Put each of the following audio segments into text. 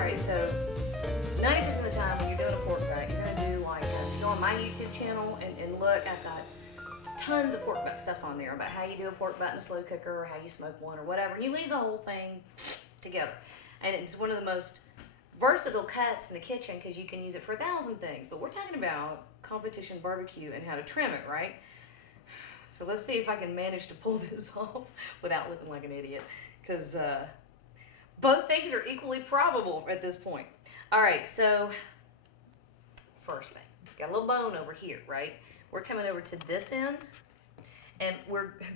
Alright, so 90% of the time when you're doing a pork butt, you're going to do like, if you go on my YouTube channel and look, I've got tons of pork butt stuff on there about how you do a pork butt in a slow cooker or how you smoke one or whatever. And you leave the whole thing together. And it's one of the most versatile cuts in the kitchen because you can use it for 1,000 things. But we're talking about competition barbecue and how to trim it, right? So let's see if I can manage to pull this off without looking like an idiot. Because both things are equally probable at this point. All right, so first thing, got a little bone over here, right? We're coming over to this end, and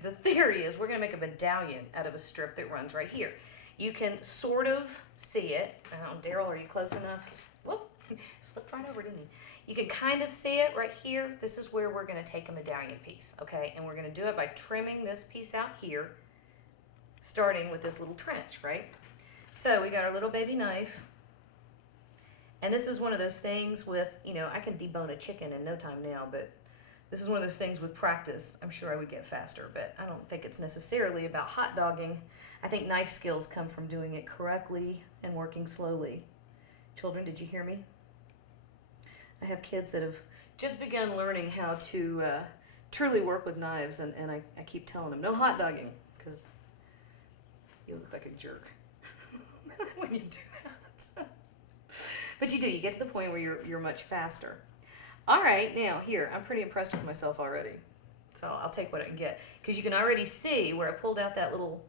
the theory is we're gonna make a medallion out of a strip that runs right here. You can sort of see it. Daryl, are you close enough? Whoop, slipped right over, didn't he? You can kind of see it right here. This is where we're gonna take a medallion piece, okay? And we're gonna do it by trimming this piece out here, starting with this little trench, right? So we got our little baby knife. And this is one of those things with, I can debone a chicken in no time now, but this is one of those things with practice. I'm sure I would get faster, but I don't think it's necessarily about hot dogging. I think knife skills come from doing it correctly and working slowly. Children, did you hear me? I have kids that have just begun learning how to truly work with knives, and I keep telling them, no hot dogging, because you look like a jerk when you do that. But you do, you get to the point where you're much faster. All right, now here, I'm pretty impressed with myself already. So I'll take what I can get. Because you can already see where I pulled out that little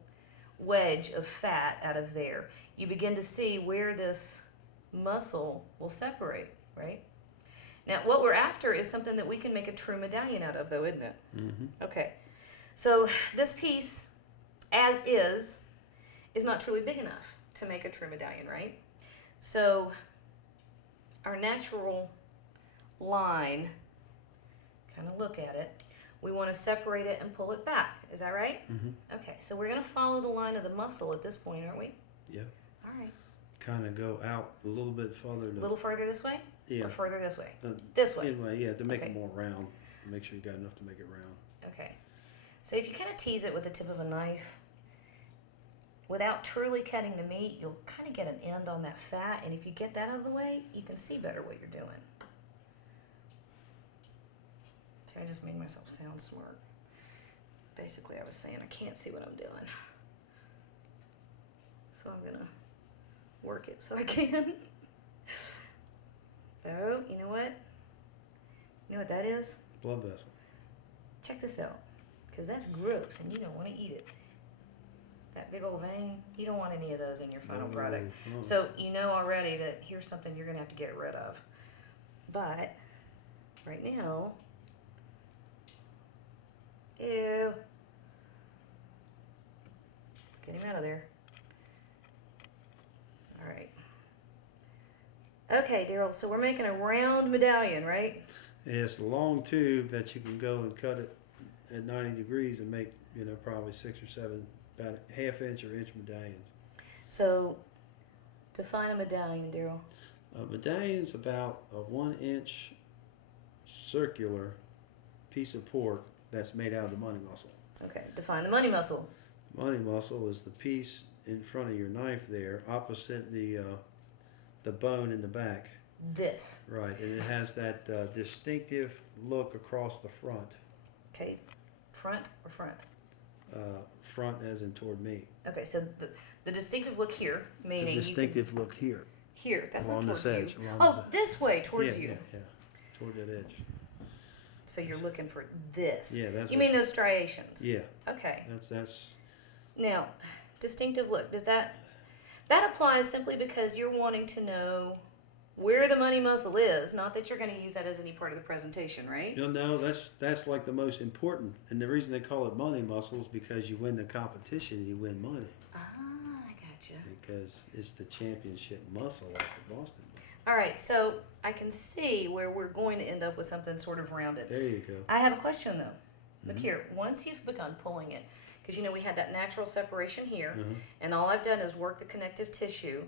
wedge of fat out of there. You begin to see where this muscle will separate, right? Now, what we're after is something that we can make a true medallion out of, though, isn't it? Mm-hmm. Okay, so this piece, as is not truly big enough to make a true medallion, right? So our natural line, kind of look at it, we want to separate it and pull it back. Is that right? Mm-hmm. Okay, so we're going to follow the line of the muscle at this point, aren't we? Yeah. All right. Kind of go out a little bit further. A little further this way? Yeah. Or further this way? Uh, This way? Anyway, yeah, to make Okay. it more round. Make sure you got enough to make it round. Okay. So if you kind of tease it with the tip of a knife, without truly cutting the meat, you'll kind of get an end on that fat, and if you get that out of the way, you can see better what you're doing. See, I just made myself sound smart. Basically, I was saying I can't see what I'm doing. So I'm going to work it so I can. Oh, you know what? You know what that is? Blood vessel. Check this out, because that's gross, and you don't want to eat it. That big old vein, you don't want any of those in your final product. No. So you know already that here's something you're going to have to get rid of. But right now, ew. Let's get him out of there. All right. Okay, Daryl, so we're making a round medallion, right? Yeah, it's a long tube that you can go and cut it at 90 degrees and make, probably 6 or 7, about a ½ inch or inch medallions. So define a medallion, Daryl. A medallion's about a 1 inch circular piece of pork that's made out of the money muscle. Okay, define the money muscle. Money muscle is the piece in front of your knife there, opposite the bone in the back. This. Right, and it has that distinctive look across the front. Okay, front or front? Front as in toward me. Okay, so the distinctive look here, meaning The distinctive look here. Here, that's along not towards this edge, you. along Oh, this way towards yeah, you. Yeah, toward that edge. So you're looking for this. Yeah, that's. You mean those striations? Yeah. Okay. That's. Now, distinctive look. Does that applies simply because you're wanting to know where the money muscle is, not that you're going to use that as any part of the presentation, right? No, that's like the most important, and the reason they call it money muscle is because you win the competition and you win money. Ah, I gotcha. Because it's the championship muscle like the Boston. All right, so I can see where we're going to end up with something sort of rounded. There you go. I have a question though. Look here, once you've begun pulling it, because we had that natural separation here, and all I've done is work the connective tissue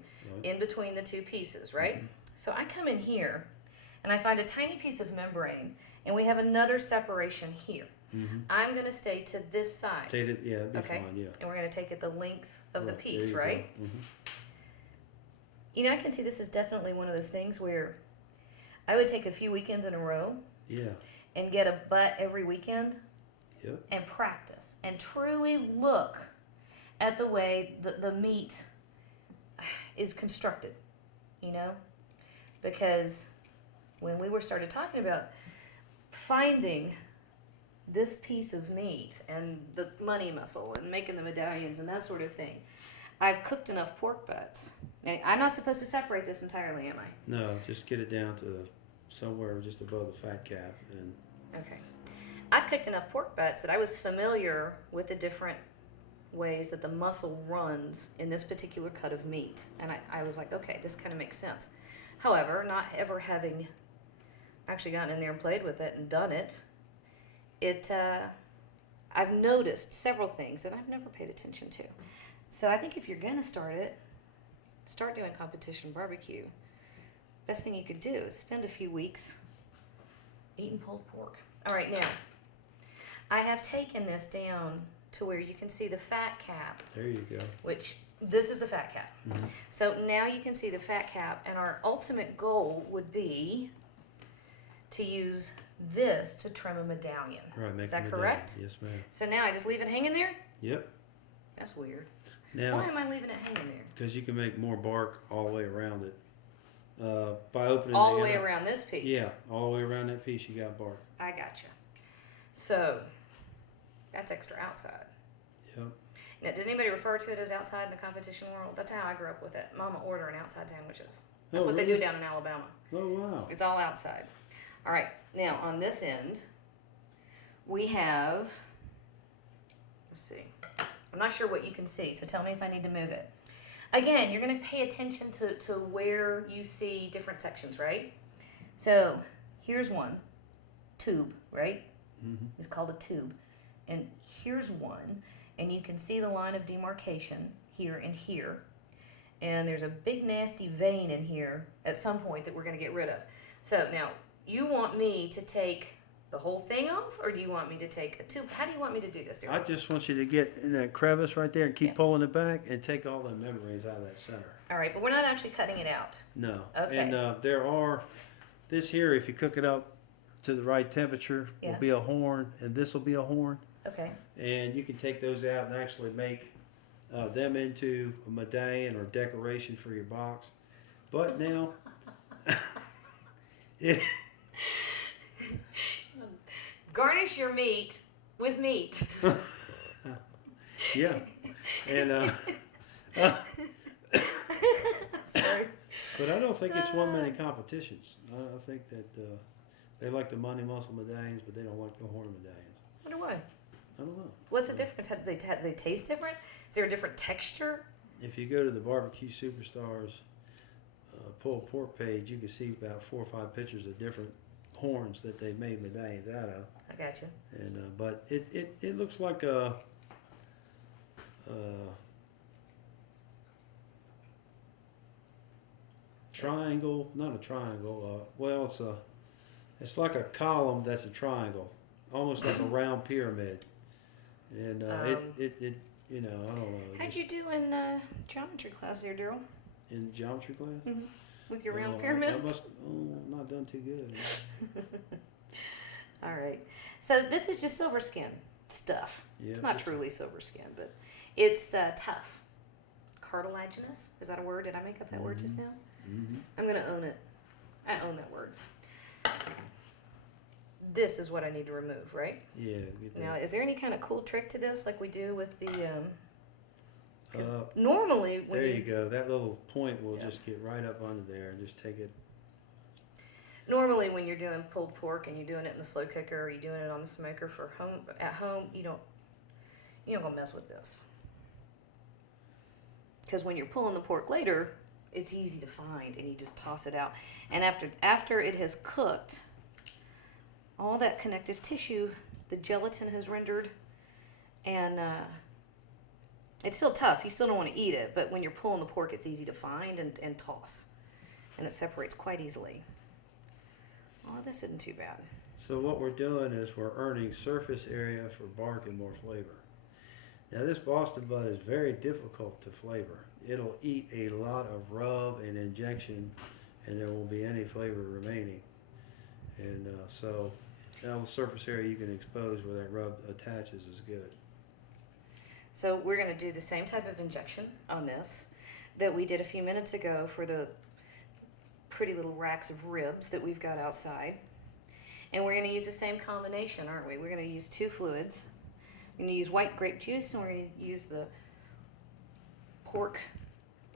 in between the two pieces, right? So I come in here, and I find a tiny piece of membrane, and we have another separation here. I'm going to stay to this side. Take it, yeah, it'd be Okay. fine, yeah. And we're going to take it the length of the Right, piece, there you right? go. You know, I can see this is definitely one of those things where I would take a few weekends in a row Yeah. and get a butt every weekend Yep. and practice and truly look at the way the meat is constructed, you know? Because when we started talking about finding this piece of meat and the money muscle and making the medallions and that sort of thing, I've cooked enough pork butts. And I'm not supposed to separate this entirely, am I? No, just get it down to somewhere just above the fat cap, and Okay. I've cooked enough pork butts that I was familiar with the different ways that the muscle runs in this particular cut of meat. And I was like, okay, this kind of makes sense. However, not ever having actually gotten in there and played with it and done it, I've noticed several things that I've never paid attention to. So I think if you're going to start doing competition barbecue, best thing you could do is spend a few weeks eating pulled pork. All right, now, I have taken this down to where you can see the fat cap, there you go. which this is the fat cap. Mhm. So now you can see the fat cap, and our ultimate goal would be to use this to trim a medallion. Right, make Is that them down. correct? Yes, ma'am. So now I just leave it hanging there? Yep. That's weird. Now, Why am I leaving it hanging there? because you can make more bark all the way around it. By opening All the way inner- around this piece? Yeah, all the way around that piece you got bark. I gotcha. So, that's extra outside. Yep. Now, does anybody refer to it as outside in the competition world? That's how I grew up with it. Mama ordering outside sandwiches. That's what they do down in Alabama. Oh, wow. It's all outside. All right. Now, on this end, we have, let's see. I'm not sure what you can see, so tell me if I need to move it. Again, you're going to pay attention to where you see different sections, right? So, here's one. Tube, right? Mm-hmm. It's called a tube. And here's one. And you can see the line of demarcation here and here. And there's a big nasty vein in here at some point that we're going to get rid of. So now, you want me to take the whole thing off, or do you want me to take a tube? How do you want me to do this, I Daryl? just want you to get in that crevice right there and keep Yeah. pulling it back and take all the membranes out of that center. All right, but we're not actually cutting it out. No. Okay. And there are, this here, if you cook it up to the right temperature, Yeah. will be a horn, and this will be a horn. Okay. And you can take those out and actually make them into a medallion or decoration for your box. But now, it, Garnish your meat with meat. yeah. And Sorry. but I don't think it's won many competitions. I think that they like the money muscle medallions, but they don't like the horn medallions. Wonder why. I don't know. What's the difference? Have they taste different? Is there a different texture? If you go to the Barbecue Superstars pulled pork page, you can see about 4 or 5 pictures of different horns that they made medallions out of. I got you. And but it looks like a triangle, not a triangle. Well, it's like a column that's a triangle, almost like a round pyramid. And it you know, I don't know. How'd you do in geometry class there, Daryl? In geometry class? Mm-hmm. With your round I pyramids? must, not done too good. All right. So this is just silver skin stuff. Yeah, It's not just- truly silver skin, but it's tough. Cartilaginous. Is that a word? Did I make up that word just now? Mm-hmm. I'm going to own it. I own that word. This is what I need to remove, right? Yeah, get that. Now, is there any kind of cool trick to this like we do with the... 'cause Uh, normally when there you go. That little point will Yeah. just get right up under there and just take it. Normally when you're doing pulled pork and you're doing it in the slow cooker or you're doing it on the smoker for home at home, you don't go mess with this. Because when you're pulling the pork later, it's easy to find and you just toss it out. And after it has cooked, all that connective tissue, the gelatin has rendered, and it's still tough. You still don't want to eat it, but when you're pulling the pork, it's easy to find and toss. And it separates quite easily. Oh, this isn't too bad. So what we're doing is we're earning surface area for bark and more flavor. Now this Boston butt is very difficult to flavor. it'll eat a lot of rub and injection, and there won't be any flavor remaining. And so now the surface area you can expose where that rub attaches is good. So we're going to do the same type of injection on this that we did a few minutes ago for the pretty little racks of ribs that we've got outside. And we're going to use the same combination, aren't we? We're going to use two fluids. We're going to use white grape juice, and we're going to use the pork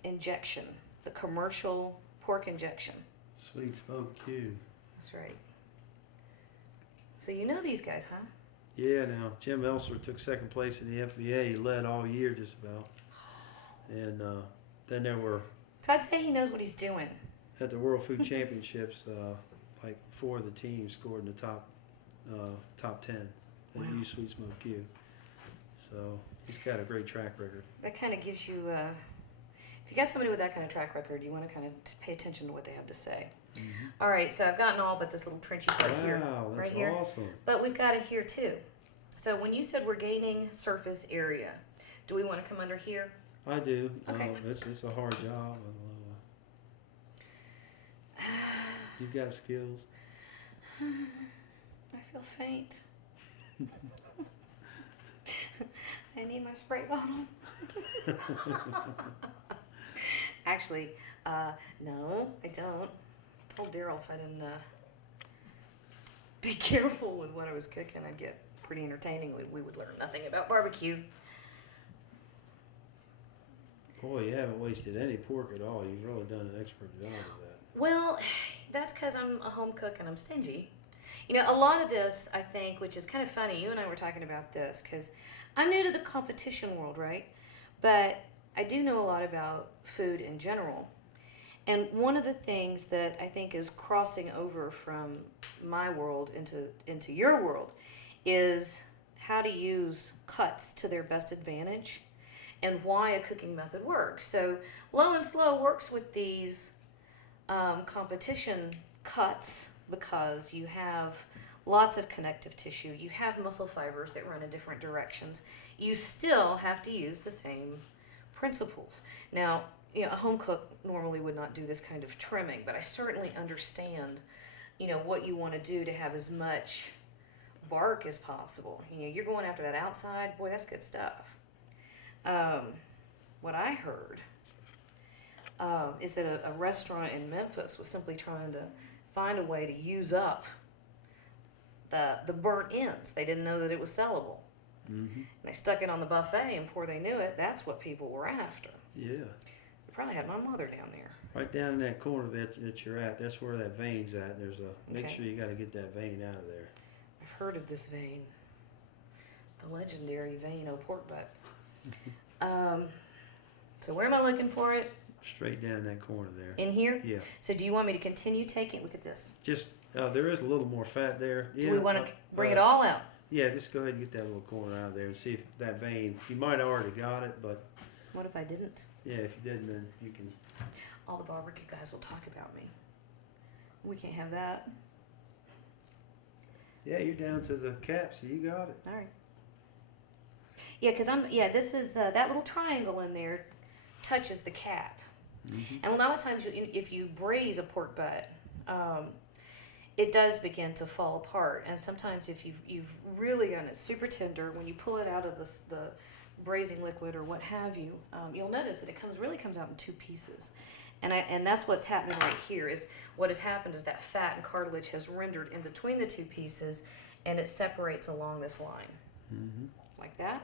injection, the commercial pork injection. Sweet smoked cube. That's right. So you know these guys, huh? Yeah, now Jim Elser took second place in the FBA. He led all year just about. And then there were, So I'd say he knows what he's doing. at the World Food Championships, like 4 of the teams scored in the top 10 that Wow. used Sweet Smoke Q. So he's got a great track record. That kind of gives you, if you got somebody with that kind of track record, you want to kind of pay attention to what they have to say. Mm-hmm. All right, so I've gotten all but this little trenchy part here, Wow, that's right here. awesome. But we've got it here too. So when you said we're gaining surface area, do we want to come under here? I do. Okay. It's a hard job. You got skills. I feel faint. I need my spray bottle. Actually, no, I don't. I told Daryl if I didn't be careful with what I was cooking, I'd get pretty entertaining. We would learn nothing about barbecue. Boy, you haven't wasted any pork at all. You've really done an expert job of that. Well, that's because I'm a home cook and I'm stingy. You know, a lot of this, I think, which is kind of funny, you and I were talking about this, because I'm new to the competition world, right? But I do know a lot about food in general. And one of the things that I think is crossing over from my world into your world is how to use cuts to their best advantage and why a cooking method works. So Low and Slow works with these competition cuts because you have lots of connective tissue. You have muscle fibers that run in different directions. You still have to use the same principles. Now, you know, a home cook normally would not do this kind of trimming, but I certainly understand, you know, what you want to do to have as much bark as possible. You know, you're going after that outside, boy, that's good stuff. What I heard is that a restaurant in Memphis was simply trying to find a way to use up the burnt ends. They didn't know that it was sellable. Mm-hmm. And they stuck it on the buffet, and before they knew it, that's what people were after. Yeah. They probably had my mother down there. Right down in that corner that you're at, that's where that vein's at. There's a make Okay. sure you got to get that vein out of there. I've heard of this vein, the legendary vein o' pork butt. So where am I looking for it? Straight down that corner there. In here? Yeah. So do you want me to continue taking? Look at this. Just there is a little more fat there. Yeah. Do we want to bring it all out? Yeah, just go ahead and get that little corner out of there and see if that vein. You might have already got it, but What if I didn't? yeah, if you didn't, then you can. All the barbecue guys will talk about me. We can't have that. Yeah, you're down to the cap, so you got it. All right. Yeah, because this is, that little triangle in there touches the cap. Mm-hmm. And a lot of times, if you braise a pork butt, it does begin to fall apart. And sometimes if you've really gotten it super tender, when you pull it out of the braising liquid or what have you, you'll notice that it really comes out in two pieces. And that's what's happening right here. Is what has happened is that fat and cartilage has rendered in between the two pieces, and it separates along this line. Mm-hmm. Like that.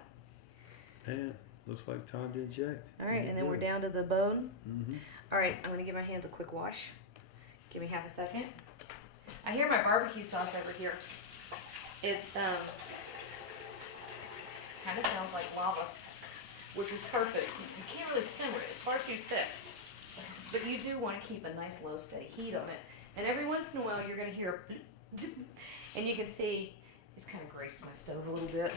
Yeah, looks like time to inject. All right, and then we're down to the bone. Mm-hmm. All right, I'm going to give my hands a quick wash. Give me half a second. I hear my barbecue sauce over here. It's kind of sounds like lava, which is perfect. You can't really simmer it. It's far too thick. But you do want to keep a nice low steady heat on it. And every once in a while you're going to hear and you can see it's kind of graced my stove a little bit.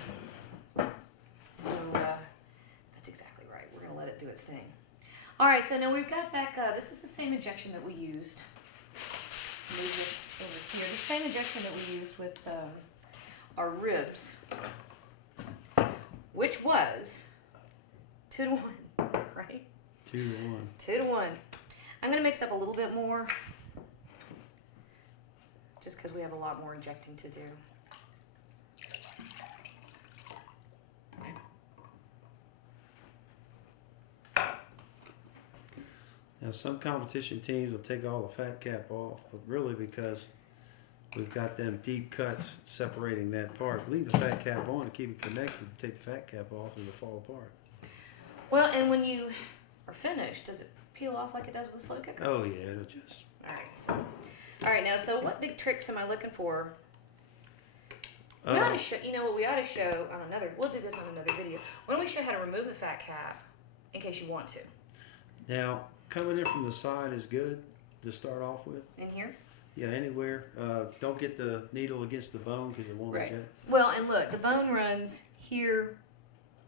So that's exactly right. We're going to let it do its thing. All right, so now we've got back, this is the same injection that we used. Let's move this over here. The same injection that we used with our ribs, which was 2 to 1, right? 2-1. 2-1. I'm going to mix up a little bit more just because we have a lot more injecting to do. Now, some competition teams will take all the fat cap off, but really because we've got them deep cuts separating that part, leave the fat cap on to keep it connected. Take the fat cap off and it'll fall apart. Well, and when you are finished, does it peel off like it does with a slow cooker? Oh yeah, it'll just. All right. Now, so what big tricks am I looking for? We ought to show. You know what? We ought to show on another. We'll do this on another video. Why don't we show how to remove the fat cap, in case you want to? Now, coming in from the side is good to start off with. In here. Yeah, anywhere. Don't get the needle against the bone because it won't inject. Well, and look, the bone runs here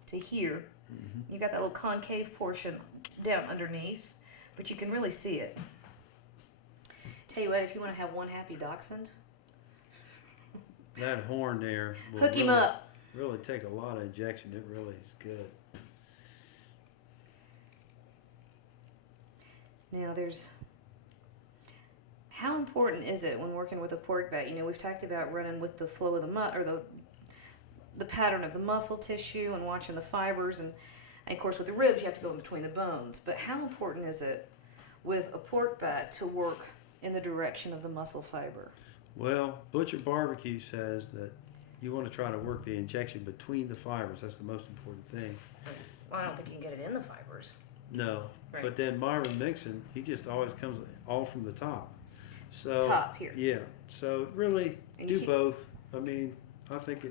to here. Mm-hmm. You got that little concave portion down underneath, but you can really see it. Tell you what, if you want to have one happy dachshund, That horn there will hook him up. really take a lot of injection. It really is good. Now how important is it when working with a pork butt? You know, we've talked about running with the flow of the pattern of the muscle tissue and watching the fibers, and of course with the ribs you have to go in between the bones. But how important is it with a pork butt to work in the direction of the muscle fiber? Well, Butcher Barbecue says that you want to try to work the injection between the fibers. That's the most important thing. Well, I don't think you can get it in the fibers. No, Right. but then Myron Mixon, he just always comes all from the top. So Top here. Yeah, so really And you do both. I mean, I think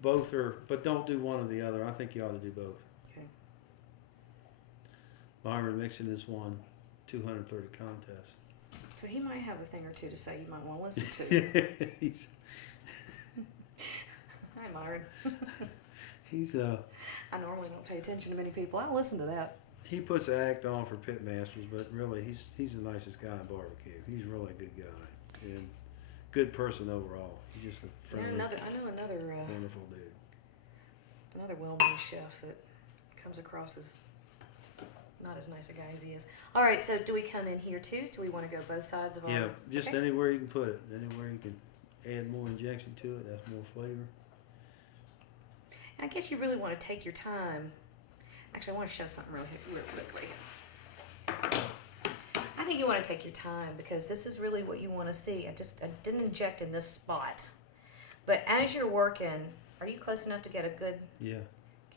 both are, but don't do one or the other. I think you ought to do both. Okay. Myron Mixon has won 230 contests. So he might have a thing or two to say you might want to listen to. he's Hi, Myron. he's I normally don't pay attention to many people. I listen to that. he puts an act on for pit masters, but really he's the nicest guy in barbecue. He's really a good guy and good person overall. He's just a friendly, I know another wonderful dude. another well-known chef that comes across as not as nice a guy as he is. All right, so do we come in here too? Do we want to go both sides of our... Yeah, just Okay. anywhere you can put it. Anywhere you can add more injection to it, that's more flavor. I guess you really want to take your time. Actually, I want to show something real quickly. I think you want to take your time because this is really what you want to see. I didn't inject in this spot. But as you're working, are you close enough to get a good... Yeah.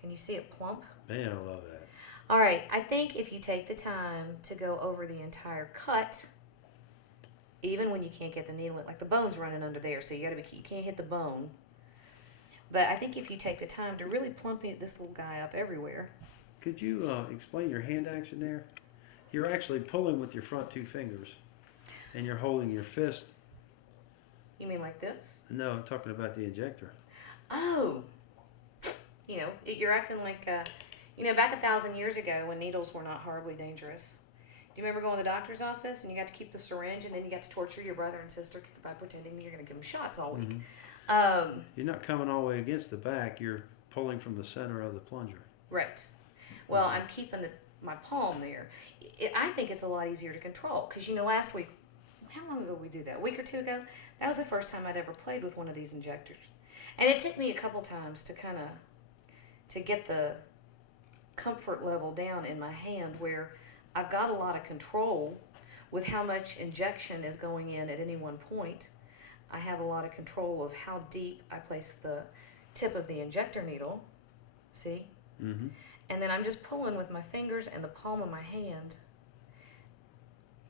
Can you see it plump? Man, I love that. All right, I think if you take the time to go over the entire cut, even when you can't get the needle, like the bone's running under there, so you can't hit the bone. But I think if you take the time to really plump this little guy up everywhere. Could you explain your hand action there? You're actually pulling with your front two fingers, and you're holding your fist. You mean like this? No, I'm talking about the injector. Oh, you're acting like, back 1,000 years ago when needles were not horribly dangerous. Do you remember going to the doctor's office and you got to keep the syringe and then you got to torture your brother and sister by pretending you're going to give them shots all week? Mm-hmm. You're not coming all the way against the back. You're pulling from the center of the plunger. Right. Well, I'm keeping my palm there. I think it's a lot easier to control because, last week, how long ago did we do that? A week or two ago? That was the first time I'd ever played with one of these injectors. And it took me a couple times to get the comfort level down in my hand where I've got a lot of control with how much injection is going in at any one point. I have a lot of control of how deep I place the tip of the injector needle. See? Mm-hmm. And then I'm just pulling with my fingers and the palm of my hand.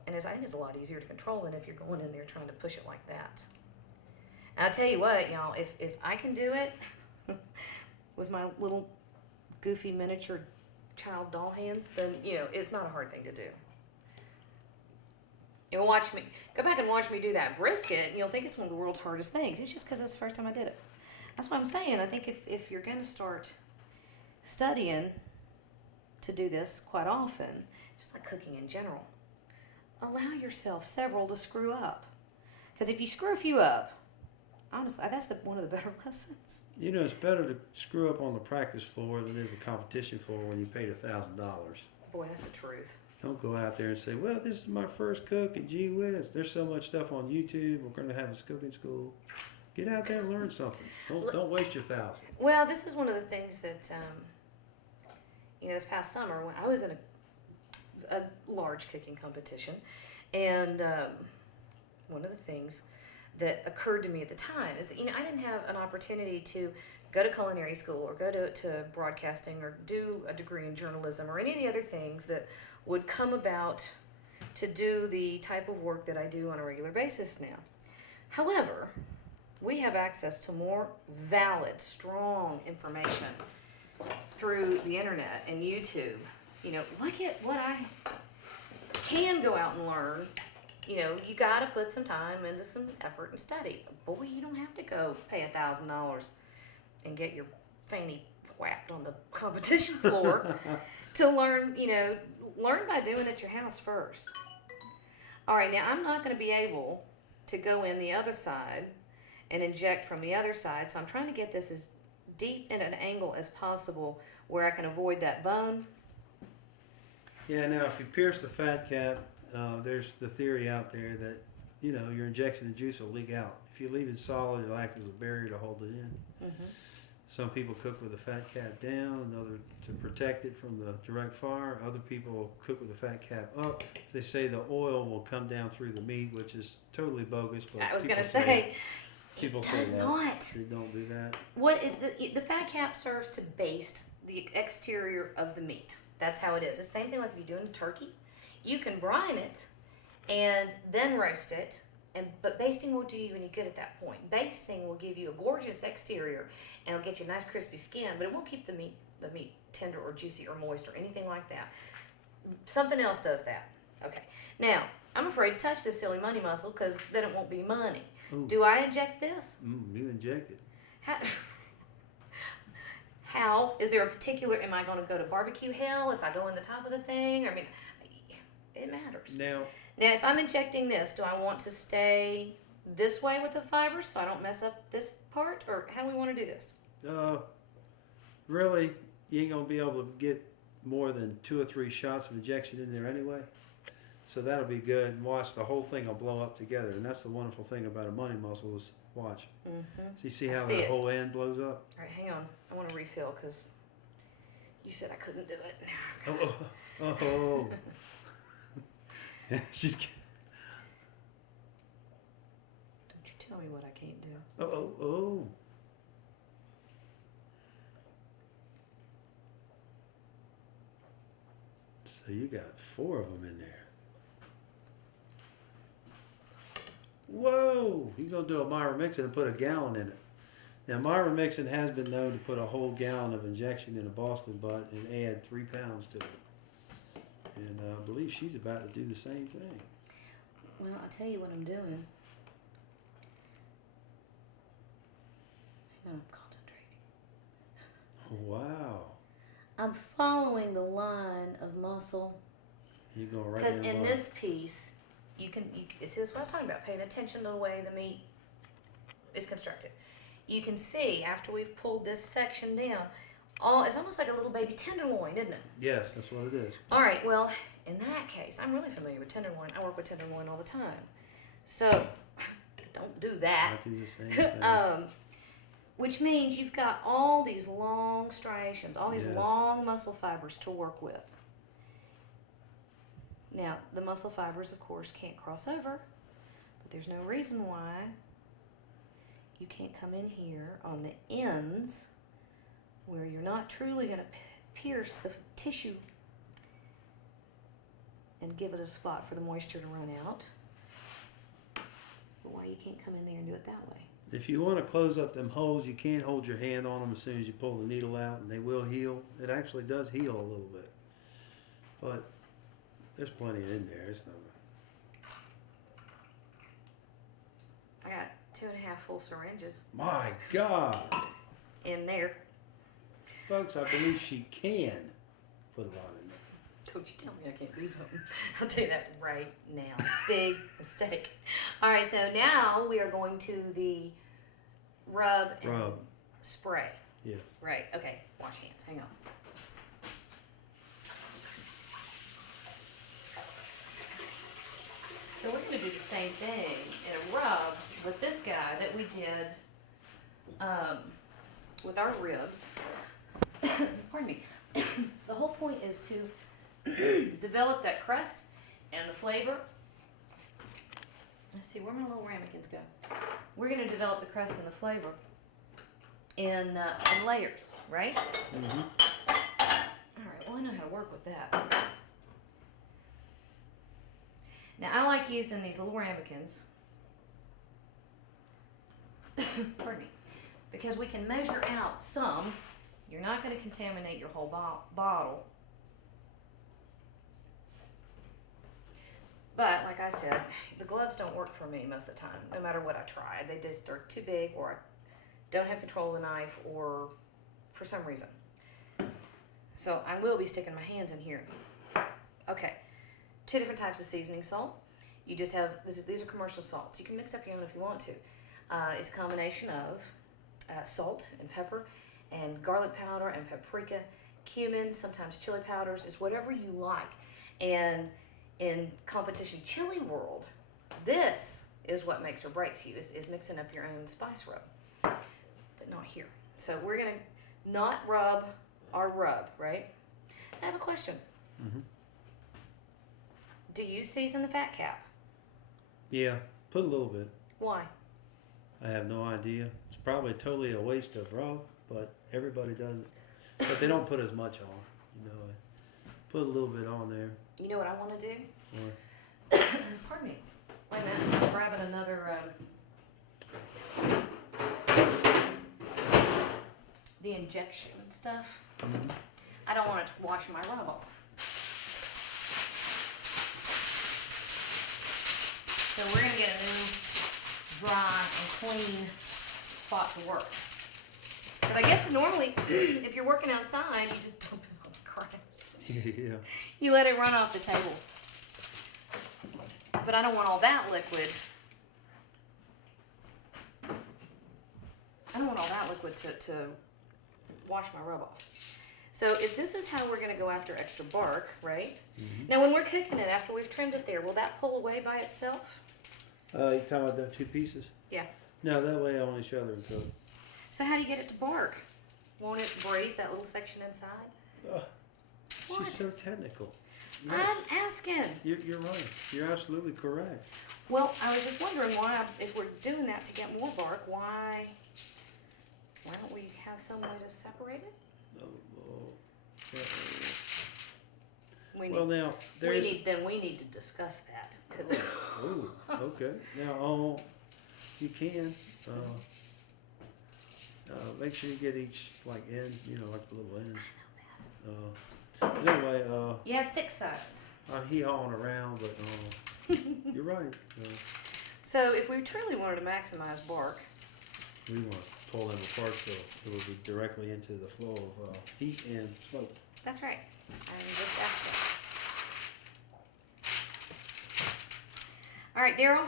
And I think it's a lot easier to control than if you're going in there trying to push it like that. And I'll tell you what, y'all, if I can do it with my little goofy miniature child doll hands, then, it's not a hard thing to do. You'll go back and watch me do that brisket, and you'll think it's one of the world's hardest things. It's just because that's the first time I did it. That's what I'm saying. I think if you're going to start studying to do this quite often, just like cooking in general, allow yourself several to screw up. Because if you screw a few up, honestly, that's one of the better lessons. It's better to screw up on the practice floor than it is the competition floor when you paid $1,000. Boy, that's the truth. Don't go out there and say, well, this is my first cook and gee whiz. There's so much stuff on YouTube. We're going to have a cooking school. Get out there and learn something. Don't waste your $1,000. Well, this is one of the things that, this past summer when I was in a large cooking competition, and one of the things that occurred to me at the time is that, I didn't have an opportunity to go to culinary school or go to broadcasting or do a degree in journalism or any of the other things that would come about to do the type of work that I do on a regular basis now. However, we have access to more valid, strong information through the internet and YouTube. Look at what I can go out and learn. You got to put some time into some effort and study. Boy, you don't have to go pay $1,000 and get your fanny whacked on the competition floor to learn. Learn by doing it at your house first. All right, now I'm not going to be able to go in the other side and inject from the other side, so I'm trying to get this as deep in an angle as possible where I can avoid that bone. Yeah, now if you pierce the fat cap, there's the theory out there that, your injection of juice will leak out. If you leave it solid, it'll act as a barrier to hold it in. Mm-hmm. Some people cook with the fat cap down, another to protect it from the direct fire. Other people cook with the fat cap up. They say the oil will come down through the meat, which is totally bogus. But I was going to say, people it does say not. They don't do that. What is the fat cap serves to baste the exterior of the meat. That's how it is. It's the same thing like if you're doing a turkey. You can brine it and then roast it, but basting won't do you any good at that point. Basting will give you a gorgeous exterior and it'll get you a nice crispy skin, but it won't keep the meat tender or juicy or moist or anything like that. Something else does that. Okay. Now, I'm afraid to touch this silly money muscle because then it won't be money. Ooh. Do I inject this? You inject it. How? Is there a particular, am I going to go to barbecue hell if I go in the top of the thing? It matters. Now, if I'm injecting this, do I want to stay this way with the fibers so I don't mess up this part? Or how do we want to do this? really, you ain't going to be able to get more than 2 or 3 shots of injection in there anyway. So that'll be good. And watch, the whole thing will blow up together. And that's the wonderful thing about a money muscle is watch. Mm-hmm. So you see how the whole end blows up? All right, hang on. I want to refill because you said I couldn't do it. Oh. She's. Don't you tell me what I can't do. Oh. So you got 4 of them in there. Whoa! You're going to do a Myra Mixon and put a gallon in it. Now, Myra Mixon has been known to put a whole gallon of injection in a Boston butt and add 3 pounds to it. And I believe she's about to do the same thing. Well, I'll tell you what I'm doing. Hang on, I'm concentrating. Wow. I'm following the line of muscle. You're going right Because in in this piece, see, this is what I was talking about, paying attention to the way the meat is constructed. You can see after we've pulled this section down, it's almost like a little baby tenderloin, isn't it? Yes, that's what it is. All right, well, in that case, I'm really familiar with tenderloin. I work with tenderloin all the time. So, don't do that. I do the same thing. Which means you've got all these long striations, all these long muscle fibers to work with. Now, the muscle fibers, of course, can't cross over, but there's no reason why you can't come in here on the ends where you're not truly going to pierce the tissue and give it a spot for the moisture to run out. But why you can't come in there and do it that way? If you want to close up them holes, you can't hold your hand on them as soon as you pull the needle out, and they will heal. It actually does heal a little bit. But there's plenty in there. It's not. I got 2.5 full syringes My God. in there. Folks, I believe she can put a lot in there. Don't you tell me I can't do something. I'll tell you that right now. Big mistake. All right, so now we are going to the rub and spray. Yeah. Right, okay. Wash hands. Hang on. So we're going to do the same thing in a rub with this guy that we did with our ribs. Pardon me. The whole point is to develop that crust and the flavor. Let's see, where my little ramekins go? We're going to develop the crust and the flavor in layers, right? Mm-hmm. All right, well, I know how to work with that. Now, I like using these little ramekins, pardon me, because we can measure out some. You're not going to contaminate your whole bottle. But, like I said, the gloves don't work for me most of the time, no matter what I try. They just are too big, or I don't have control of the knife, or for some reason. So I will be sticking my hands in here. Okay, 2 different types of seasoning salt. You just have, these are commercial salts. You can mix up your own if you want to. It's a combination of salt and pepper and garlic powder and paprika, cumin, sometimes chili powders. It's whatever you like. And in competition chili world, this is what makes or breaks you, is mixing up your own spice rub, but not here. So we're gonna not rub our rub, right? I have a question. Mm-hmm. Do you season the fat cap? Yeah, put a little bit. Why? I have no idea. It's probably totally a waste of rub, but everybody does it. But they don't put as much on, you know. Put a little bit on there. You know what I want to do? Or, Pardon me. Wait a minute. I'm grabbing another. The injection stuff. mm-hmm. I don't want it to wash my rub off. So we're going to get a new dry and clean spot to work. But I guess normally, if you're working outside, you just dump it on the grass. Yeah. You let it run off the table. But I don't want all that liquid. I don't want all that liquid to wash my rub off. So if this is how we're going to go after extra bark, right? Mm-hmm. Now when we're cooking it, after we've trimmed it there, will that pull away by itself? You talking about them 2 pieces? Yeah. No, that way I want each other to cook. So how do you get it to bark? Won't it braise that little section inside? What? She's so technical. Yes. I'm asking. You're right. You're absolutely correct. Well, I was just wondering why, if we're doing that to get more bark, why don't we have some way to separate it? Well, now there's. We need to discuss that because. Oh, okay. Now, you can. Make sure you get each end, like the little ends. But anyway, You have 6 sides. I'm hee-hawing around, but you're right. So if we truly wanted to maximize bark, We want to pull them apart so it will be directly into the flow of heat and smoke. that's right. I'm just asking. All right, Daryl,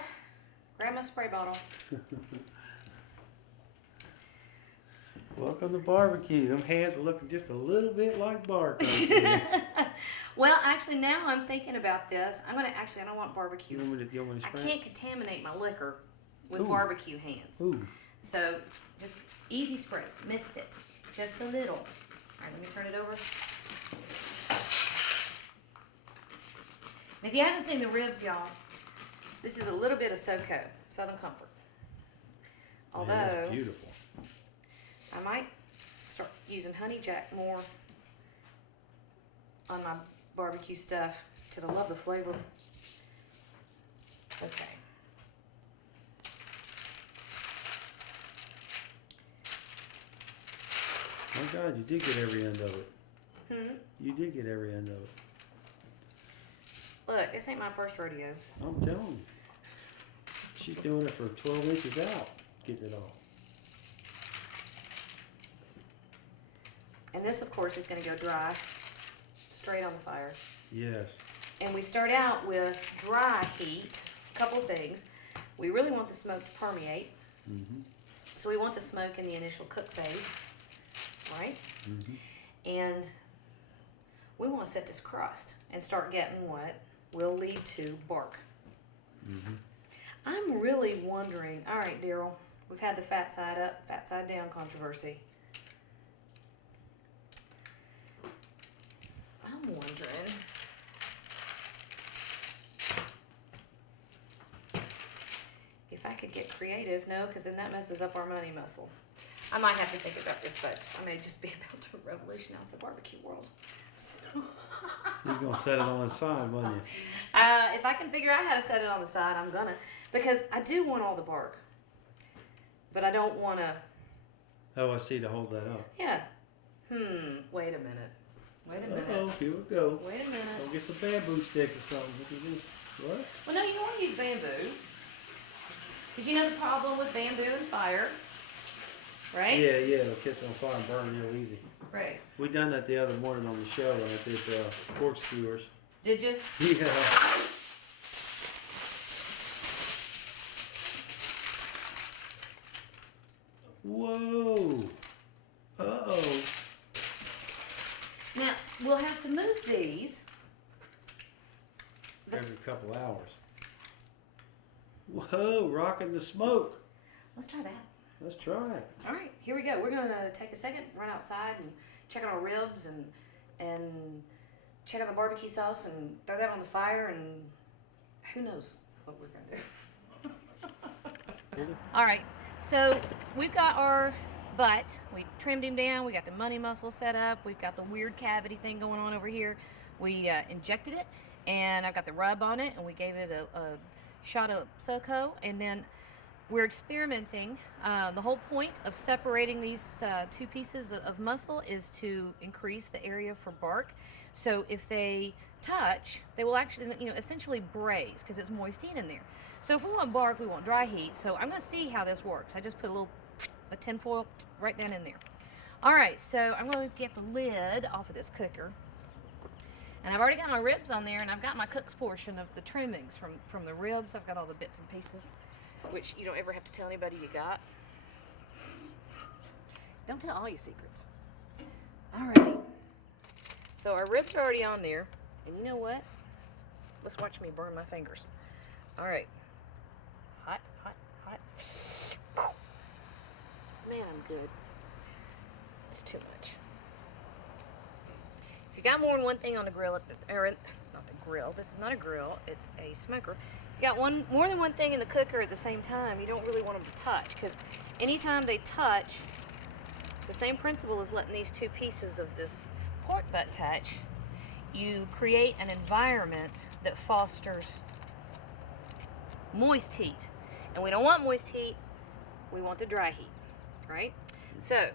grab my spray bottle. Welcome to barbecue. Them hands are looking just a little bit like bark. Right there. Well, actually, now I'm thinking about this. I don't want barbecue. You want me to I spray? can't contaminate my liquor with Ooh. barbecue hands. Ooh. So just easy sprays. Missed it. Just a little. All right, let me turn it over. And if you haven't seen the ribs, y'all, this is a little bit of SoCo, Southern Comfort. Although, Man, that's beautiful. I might start using honey jack more on my barbecue stuff because I love the flavor. Okay. My God, you did get every end of it. Hmm? You did get every end of it. Look, this ain't my first rodeo. I'm telling you. She's doing it for 12 inches out, getting it all. And this, of course, is going to go dry, straight on the fire. Yes. And we start out with dry heat. A couple things. We really want the smoke to permeate. Mm-hmm. So we want the smoke in the initial cook phase, right? Mm-hmm. And we want to set this crust and start getting what will lead to bark. Mm-hmm. I'm really wondering. All right, Daryl, we've had the fat side up, fat side down controversy. I'm wondering if I could get creative. No, because then that messes up our money muscle. I might have to think about this, folks. I may just be about to revolutionize the barbecue world. So. He's gonna set it on his side, wasn't you? If I can figure out how to set it on the side, I'm gonna. Because I do want all the bark. But I don't want to. Oh, I see, to hold that up. Yeah. Wait a minute. Wait a minute. Oh, here we go. Wait a minute. Go get some bamboo stick or something. What do you do? What? Well, no, you don't want to use bamboo. Because you know the problem with bamboo and fire, right? Yeah, it'll catch on fire and burn real easy. Right. We done that the other morning on the show when I did pork skewers. Did you? Yeah. Whoa. Uh-oh. Now, we'll have to move these. Every couple hours. Whoa, rocking the smoke. Let's try that. Let's try it. All right, here we go. We're going to take a second, run outside and check out our ribs and check out the barbecue sauce and throw that on the fire, and who knows what we're going to do. All right, so we've got our butt. We trimmed him down. We got the money muscle set up. We've got the weird cavity thing going on over here. We injected it, and I've got the rub on it, and we gave it a shot of SoCo, and then we're experimenting. The whole point of separating these two pieces of muscle is to increase the area for bark. So if they touch, they will actually, essentially braise because it's moist heat in there. So if we want bark, we want dry heat. So I'm going to see how this works. I just put a tin foil right down in there. All right, so I'm going to get the lid off of this cooker. And I've already got my ribs on there, and I've got my cook's portion of the trimmings from the ribs. I've got all the bits and pieces, which you don't ever have to tell anybody you got. Don't tell all your secrets. Alrighty. So our ribs are already on there, and you know what? Let's watch me burn my fingers. All right. Hot, hot, hot. Man, I'm good. It's too much. If you got more than one thing on the grill, or not the grill, this is not a grill, it's a smoker. If you got more than one thing in the cooker at the same time, you don't really want them to touch, because anytime they touch, it's the same principle as letting these two pieces of this pork butt touch. You create an environment that fosters moist heat. And we don't want moist heat, we want the dry heat, right? So,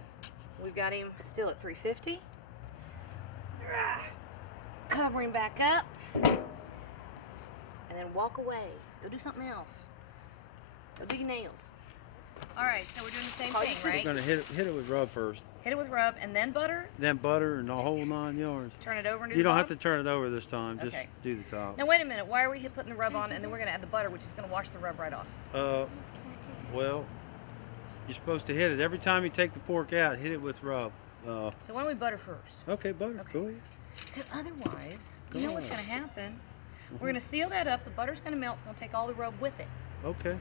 we've got him still at 350. Cover him back up. And then walk away. Go do something else. Go do your nails. Alright, so we're doing the same thing, right? We're going to hit it with rub first. Hit it with rub and then butter. Then butter and the whole 9 yards. Turn it over and do You the don't bottom? have to turn it over this time. Just Okay. do the top. Now wait a minute. Why are we putting the rub on and then we're going to add the butter, which is going to wash the rub right off? Well, you're supposed to hit it. Every time you take the pork out, hit it with rub. So why don't we butter first? Okay, butter. Okay. Go ahead. Because otherwise, Go you know what's on. going to happen? We're going to seal that up. The butter's going to melt. It's going to take all the rub with it. Okay.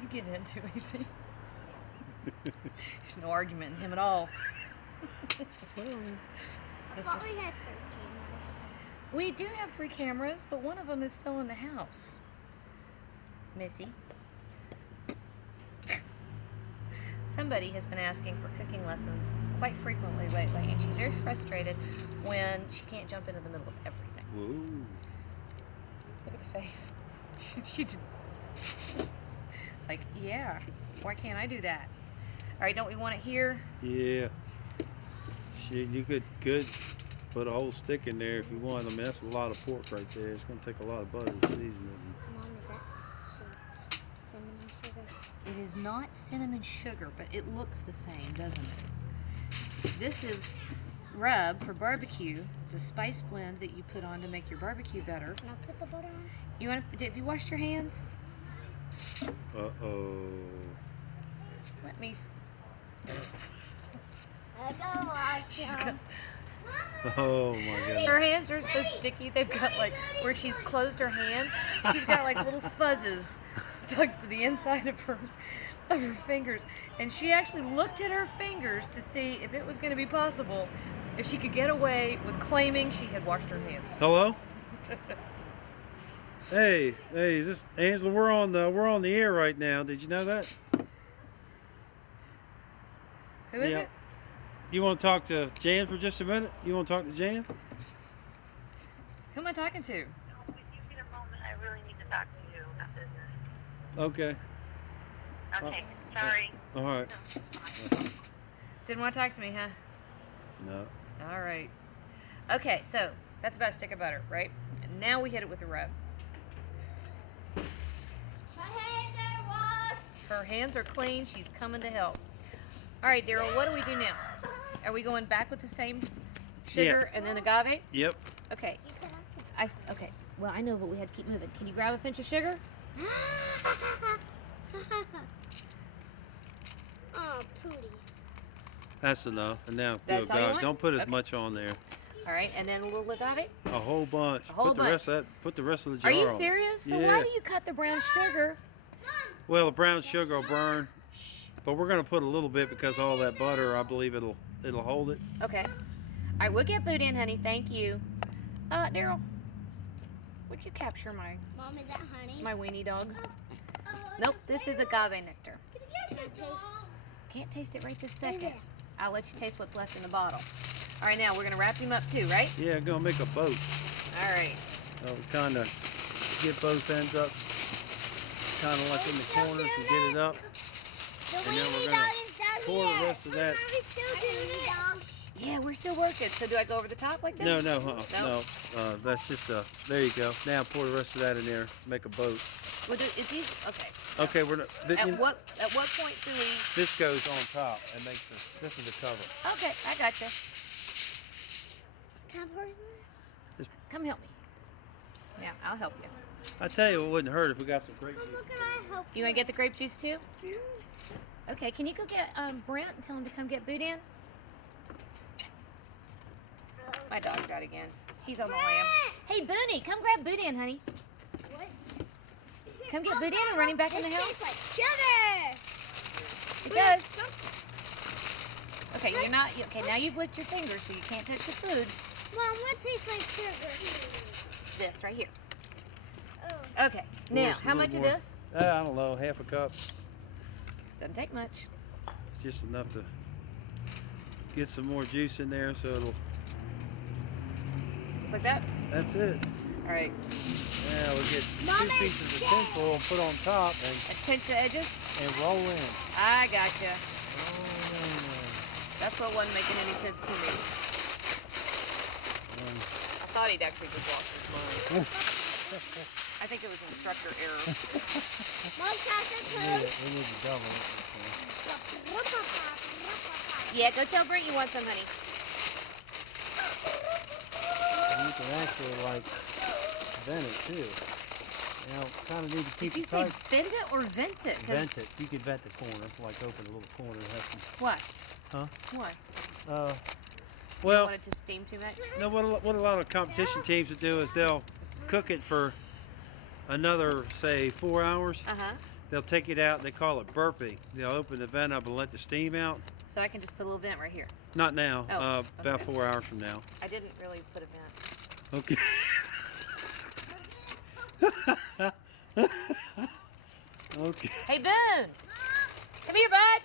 You give in too easy. There's no argument in him at all. I thought we had 3 cameras. We do have 3 cameras, but one of them is still in the house. Missy. Somebody has been asking for cooking lessons quite frequently lately, and she's very frustrated when she can't jump into the middle of everything. Whoa. Look at the face. She did. Like, yeah, why can't I do that? All right, don't we want it here? Yeah. Shit, you could put a whole stick in there if you want. I mean, that's a lot of pork right there. It's going to take a lot of butter to season it. Mom, is that cinnamon sugar? It is not cinnamon sugar, but it looks the same, doesn't it? This is rub for barbecue. It's a spice blend that you put on to make your barbecue better. Can I put the butter on? You want to? Have you washed your hands? Uh-oh. Let me. I don't wash She's them. Oh my goodness. Her hands are so sticky. They've got like where she's closed her hand. She's got like little fuzzes stuck to the inside of her fingers. And she actually looked at her fingers to see if it was going to be possible if she could get away with claiming she had washed her hands. Hello? Hey, is this Angela? We're on the air right now. Did you know that? Who is it? You want to talk to Jan for just a minute? You want to talk to Jan? Who am I talking to? When you get a moment, I really need to talk to you about business. Okay. Okay, sorry. All right. Didn't want to talk to me, huh? No. All right. Okay, so that's about a stick of butter, right? And now we hit it with the rub. My hands are washed. Her hands are clean. She's coming to help. All right, Daryl, what do we do now? Are we going back with the same sugar and then agave? Yep. Okay. You said I Okay. Well, I know, but we had to keep moving. Can you grab a pinch of sugar? Oh, pretty. That's enough. And now, That's all you want? don't put as Okay. much on there. All right, and then a little agave. A whole bunch. A whole put the rest of that. Put the rest of the jar Are you on. serious? So Yeah. why do you cut the brown sugar? Well, the brown sugar will burn, but we're gonna put a little bit because all that butter. I believe it'll hold it. Okay. All right, we'll get boot in, honey. Thank you. Daryl, would you capture my Mom, is that honey? weenie dog? Nope, this is agave nectar. Can I taste? Can't taste it right this second. I'll let you taste what's left in the bottle. All right, now we're gonna wrap him up too, right? Yeah, gonna make a boat. All right. We kind of get both ends up, kind of like in the corners to get it up. The And then weenie we're gonna dog is down pour here. the rest of that. Are we still doing it? Yeah, we're still working. So do I go over the top like this? No. That's just there you go. Now pour the rest of that in there. Make a boat. Well, is these okay? Okay, we're not. At what point do we? This goes on top and makes this is the cover. Okay, I got you. Can I pour it? Come help me. Yeah, I'll help you. I tell you, it wouldn't hurt if we got some grape juice. Look, can I help You want to get the grape juice too? Okay, can you go get Brent and tell him to come get Boudin? My dog's out again. He's on the lamb. Hey, Booney, come grab Boudin, honey. What? Come get Boudin and run him back in the It house. tastes like sugar. It does. Okay, you're not. Okay, now you've licked your fingers, so you can't touch the food. Mom, what tastes like sugar? This right here. Oh. Okay, now Just a how little much of more. this? I don't know, half a cup. Doesn't take much. Just enough to get some more juice in there, so it'll. Just like that. That's it. All right. Now we get Mama, two pieces of tinfoil and put on top Let's pinch the edges. and roll in. I gotcha. Oh. That's what wasn't making any sense to me. I thought he'd actually just lost his mind. I think it was instructor error. Mom, pass it Yeah, to we need to double it. Yeah, go tell Brent you want some, honey. And you can actually like vent it too. Now, kind of need to keep Did you it say tight. bend it or vent it? 'Cause- Vent it. You can vent the corner, like open a little corner. Have some, Why? huh? Why? Well, Want it to steam too much? no. What a lot of competition teams will do is they'll cook it for another, say, 4 hours. Uh-huh. They'll take it out. They call it burping. They'll open the vent up and let the steam out. So I can just put a little vent right here. Not now. Oh, About okay. 4 hours from now. I didn't really put a vent. Okay. Okay. Hey, Boone! Come here, bud!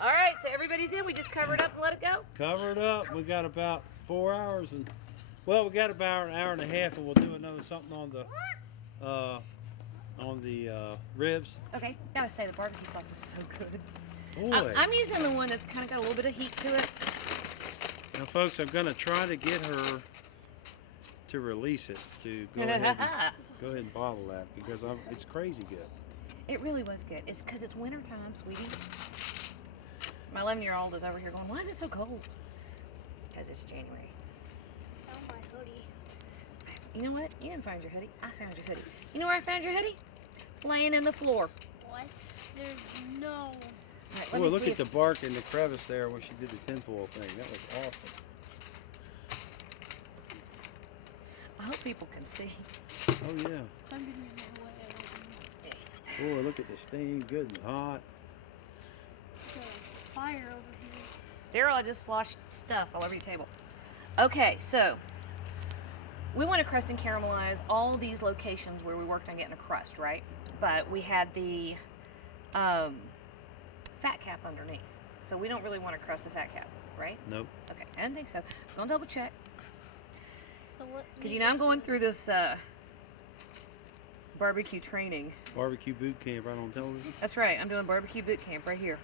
All right, so everybody's in. We just cover it up and let it go? Cover it up. We got about 4 hours and we got about an hour and a half, and we'll do another something on the ribs. Okay, gotta say, the barbecue sauce is so good. Boy. I'm using the one that's kind of got a little bit of heat to it. Now, folks, I'm gonna try to get her to release it, to go ahead and bottle that, because it's crazy good. It really was good. It's because it's winter time, sweetie. My 11-year-old is over here going, why is it so cold? Because it's January. Oh, my hoodie. You know what? You didn't find your hoodie. I found your hoodie. You know where I found your hoodie? Laying in the floor. What? There's no. All right, let Boy, me look see at the bark in the crevice there where she did the tinfoil thing. That was awesome. hope people can see. Oh yeah. I'm getting in my way. I don't know. Boy, look at the steam, good and hot. There's a fire over here. Daryl, I just sloshed stuff all over your table. Okay, so we want to crust and caramelize all these locations where we worked on getting a crust, right? But we had the fat cap underneath. So we don't really want to crust the fat cap, right? Nope. Okay, I didn't think so. I'm going to double check. So what? Because, you know, I'm going through this barbecue training. Barbecue boot camp right on television. That's right, I'm doing barbecue boot camp right here.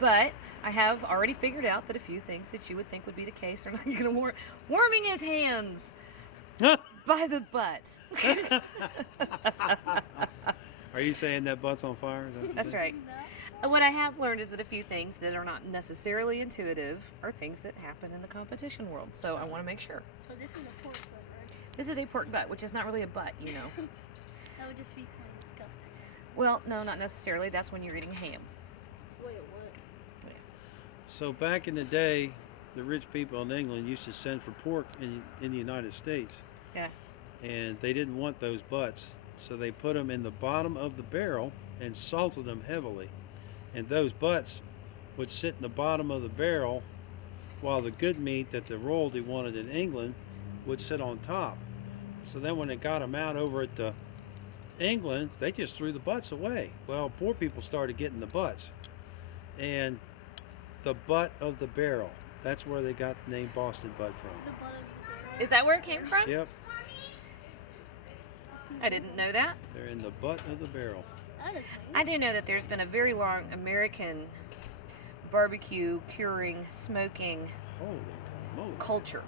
But I have already figured out that a few things that you would think would be the case are not going to work. Warming his hands by the butt. Are you saying that butt's on fire? Is that what you're That's saying? right. What I have learned is that a few things that are not necessarily intuitive are things that happen in the competition world. So I want to make sure. So this is a pork butt, right? This is a pork butt, which is not really a butt, you know. That would just be plain disgusting. Well, no, not necessarily. That's when you're eating ham. Wait, what? So back in the day, the rich people in England used to send for pork in the United States. Yeah. And they didn't want those butts. So they put them in the bottom of the barrel and salted them heavily. And those butts would sit in the bottom of the barrel while the good meat that the royalty wanted in England would sit on top. So then when they got them out over at England, they just threw the butts away. Well, poor people started getting the butts. And the butt of the barrel, that's where they got the name Boston butt from. The butt of the barrel. Is that where it came from? Yep, I didn't know that. they're in the butt of the barrel. That is I do know that there's been a very long American barbecue, curing, smoking Holy moly. culture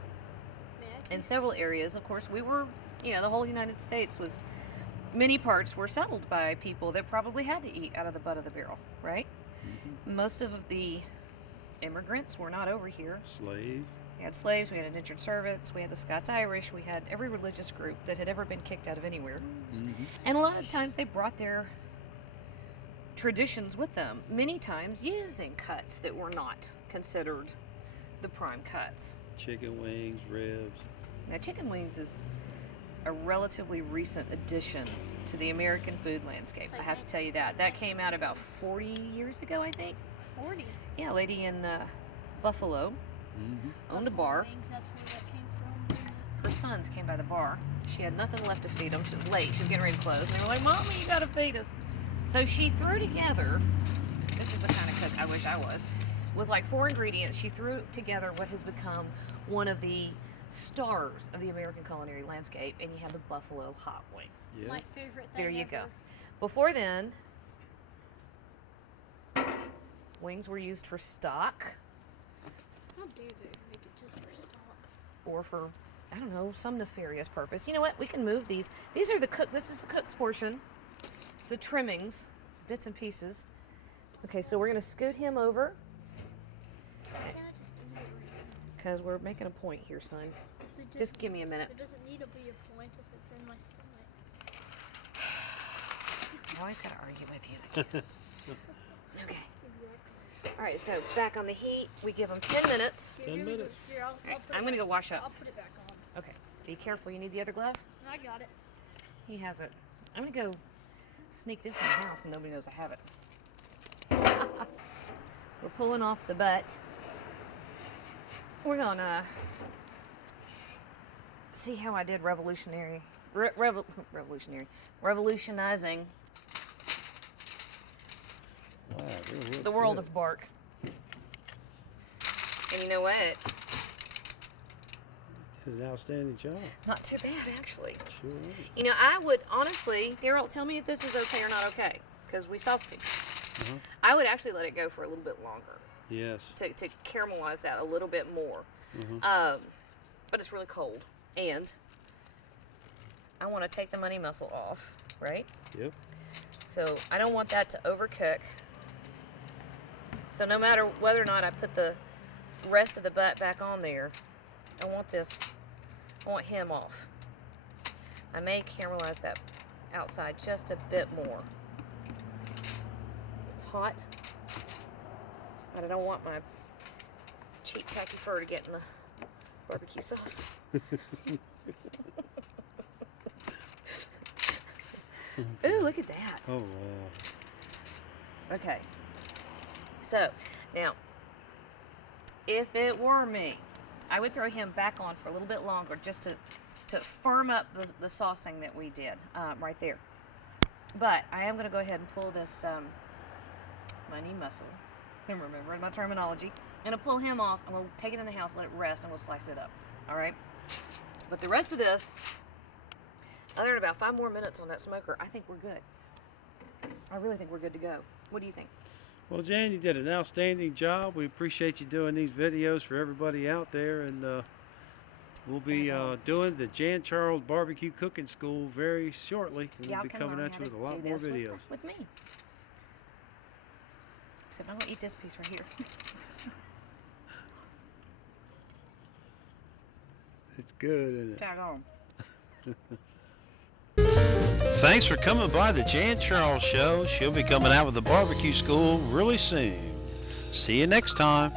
in several areas. Of course, we were, you know, the whole United States was, many parts were settled by people that probably had to eat out of the butt of the barrel, right? Most of the immigrants were not over here. Slave. We had slaves, we had indentured servants, we had the Scots-Irish, we had every religious group that had ever been kicked out of anywhere. And a lot of times they brought their traditions with them, many times using cuts that were not considered the prime cuts. Chicken wings, ribs. Now, chicken wings is a relatively recent addition to the American food landscape. I have to tell you that. That came out about 40 years ago, I think. 40. Yeah, a lady in Buffalo owned a bar. Wings, that's where that came from. Her sons came by the bar. She had nothing left to feed them. She was late. She was getting ready to close. And they were like, "Mommy, you gotta feed us." So she threw together, this is the kind of cook I wish I was, with like 4 ingredients, she threw together what has become one of the stars of the American culinary landscape, and you have the buffalo hot wing. Yeah. My favorite thing There you ever. go. Before then, wings were used for stock How dare they make it just for stock? or for, I don't know, some nefarious purpose. You know what? We can move these. These are the cook. This is the cook's portion. It's the trimmings, bits and pieces. Okay, so we're gonna scoot him over Why can't I just eat it right now? because we're making a point here, son. There Just give me a minute. There doesn't need to be a point if it's in my stomach. I always gotta argue with you, the kids. Okay. Exactly. All right. So back on the heat. We give them 10 minutes. Here, 10 here we go. minutes. Here, I'll All right, put it I'm gonna back- go wash I'll up. put it back on. Okay. Be careful. You need the other glove. I got it. He has it. I'm gonna go sneak this in the house and nobody knows I have it. We're pulling off the butt. We're gonna see how I did revolutionizing Wow, they're real the world good. of bark. And you know what? Did an outstanding job. Not too bad, actually. Sure is. You know, I would honestly, Daryl, tell me if this is okay or not okay, because we sauced it. Uh-huh. I would actually let it go for a little bit longer Yes. to caramelize that a little bit more. But it's really cold, and I want to take the money muscle off, right? Yep. So I don't want that to overcook. So no matter whether or not I put the rest of the butt back on there, I want him off. I may caramelize that outside just a bit more. It's hot, but I don't want my cheap tacky fur to get in the barbecue sauce. Ooh, look at that. Oh wow. Okay. So, now, if it were me, I would throw him back on for a little bit longer just to firm up the saucing that we did right there. But I am going to go ahead and pull this, my knee muscle, I'm remembering my terminology. I'm going to pull him off, and we'll take it in the house, let it rest, and we'll slice it up. All right? But the rest of this, other than about 5 more minutes on that smoker, I think we're good. I really think we're good to go. What do you think? Well, Jan, you did an outstanding job. We appreciate you doing these videos for everybody out there, and we'll be doing the Jan Charles Barbecue Cooking School very shortly. And Y'all we'll be can coming learn at how you to with a lot do more this videos. with me. Except I'm gonna eat this piece right here. It's good, isn't it? Tag on. Thanks for coming by the Jan Charles Show. She'll be coming out with the barbecue school really soon. See you next time.